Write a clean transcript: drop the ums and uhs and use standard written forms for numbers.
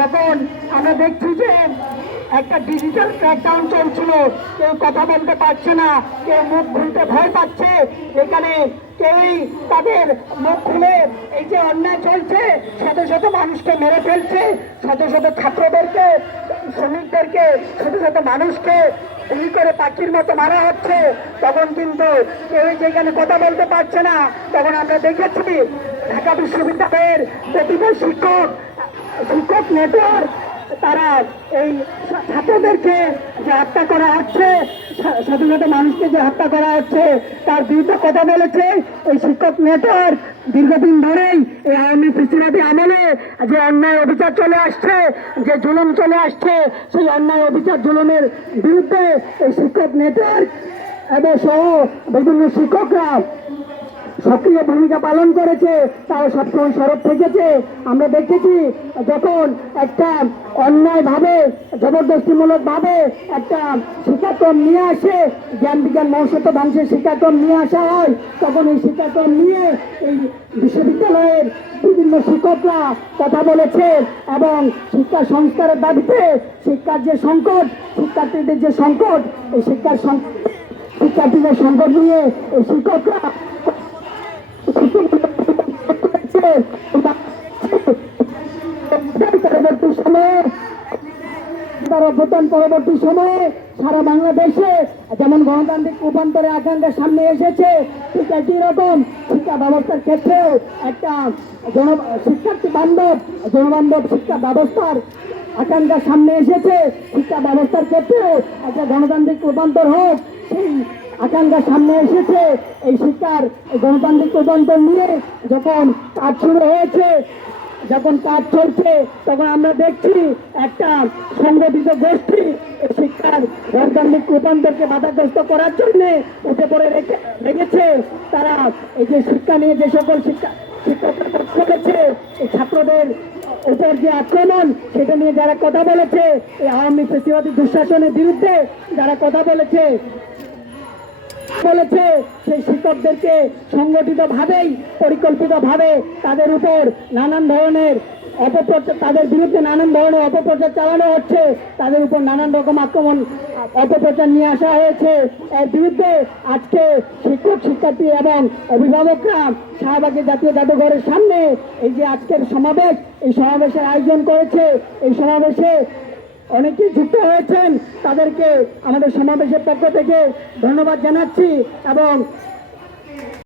যখন আমরা দেখছি যে একটা ডিজিটাল ক্র্যাকডাউন চলছিল, কেউ কথা বলতে পারছে না, কেউ মুখ খুলতে ভয় পাচ্ছে, এখানে কেউই তাদের মুখ খুলে এই যে অন্যায় চলছে, শত শত মানুষকে মেরে ফেলছে, শত শত ছাত্রদেরকে, শ্রমিকদেরকে, শত শত মানুষকে গুলি করে পাখির মতো মারা হচ্ছে, তখন কিন্তু কেউই যেখানে কথা বলতে পারছে না। তখন আমরা দেখেছি ঢাকা বিশ্ববিদ্যালয়ের প্রতিটা শিক্ষক নেটওয়ার্ক তারা এই ছাত্রদেরকে যে হত্যা করা হচ্ছে, শত শত মানুষকে যে হত্যা করা হচ্ছে, তার বিরুদ্ধে কথা বলেছে এই শিক্ষক নেটওয়ার্ক। দীর্ঘদিন ধরেই এই আওয়ামী ফ্যাসিবাদী আমলে যে অন্যায় অবিচার চলে আসছে, যে জুলুম চলে আসছে, সেই অন্যায় অবিচার জুলুমের বিরুদ্ধে এই শিক্ষক নেটওয়ার্ক এবং সহ বিভিন্ন শিক্ষকরা সক্রিয় ভূমিকা পালন করেছে, তারা সবসময় সরব থেকেছে। আমরা দেখেছি যখন একটা অন্যায়ভাবে জবরদস্তিমূলকভাবে একটা শিক্ষাক্রম নিয়ে আসে, জ্ঞান বিজ্ঞান মহাসত্ব ধ্বংসের শিক্ষাক্রম নিয়ে আসা হয়, তখন এই শিক্ষাক্রম নিয়ে এই বিশ্ববিদ্যালয়ের বিভিন্ন শিক্ষকরা কথা বলেছে এবং শিক্ষা সংস্কারের দাবিতে শিক্ষার যে সংকট, শিক্ষার্থীদের যে সংকট, এই শিক্ষার্থীদের সংকট নিয়ে এই শিক্ষকরা পরবর্তী সময়ে সারা বাংলাদেশে যেমন গণতান্ত্রিক রূপান্তরের আকাঙ্ক্ষা সামনে এসেছে, ঠিক একই রকম শিক্ষা ব্যবস্থার ক্ষেত্রেও একটা শিক্ষার্থী বান্ধব জনবান্ধব শিক্ষা ব্যবস্থার আকাঙ্ক্ষা সামনে এসেছে। শিক্ষা ব্যবস্থার ক্ষেত্রেও একটা গণতান্ত্রিক রূপান্তর হোক, সেই আকাঙ্ক্ষা সামনে এসেছে। এই শিক্ষার গণতান্ত্রিক রূপান্তর নিয়ে যখন কাজ শুরু হয়েছে, যখন কাজ চলছে, তখন আমরা দেখছি একটা সংগঠিত গোষ্ঠী শিক্ষার গণতান্ত্রিক রূপান্তরকে বাধাগ্রস্ত করার জন্য উঠে পড়ে রেখেছে। তারা এই যে শিক্ষা নিয়ে যে সকল শিক্ষকরা করেছে, এই ছাত্রদের উপর যে আক্রমণ, সেটা নিয়ে যারা কথা বলেছে, এই আওয়ামী ফ্যাসিবাদী দুঃশাসনের বিরুদ্ধে যারা কথা বলেছে সেই শিক্ষকদেরকে সংগঠিতভাবেই পরিকল্পিতভাবে তাদের উপর নানান ধরনের তাদের বিরুদ্ধে নানান ধরনের অপপ্রচার চালানো হচ্ছে, তাদের উপর নানান রকম আক্রমণ অপপ্রচার নিয়ে আসা হয়েছে। এর বিরুদ্ধে আজকে শিক্ষক শিক্ষার্থী এবং অভিভাবকরা শাহবাগে জাতীয় জাদুঘরের সামনে এই যে আজকের সমাবেশ, এই সমাবেশের আয়োজন করেছে। এই সমাবেশে অনেকেই যুক্ত হয়েছেন, তাদেরকে আমাদের সমাবেশের পক্ষ থেকে ধন্যবাদ জানাচ্ছি এবং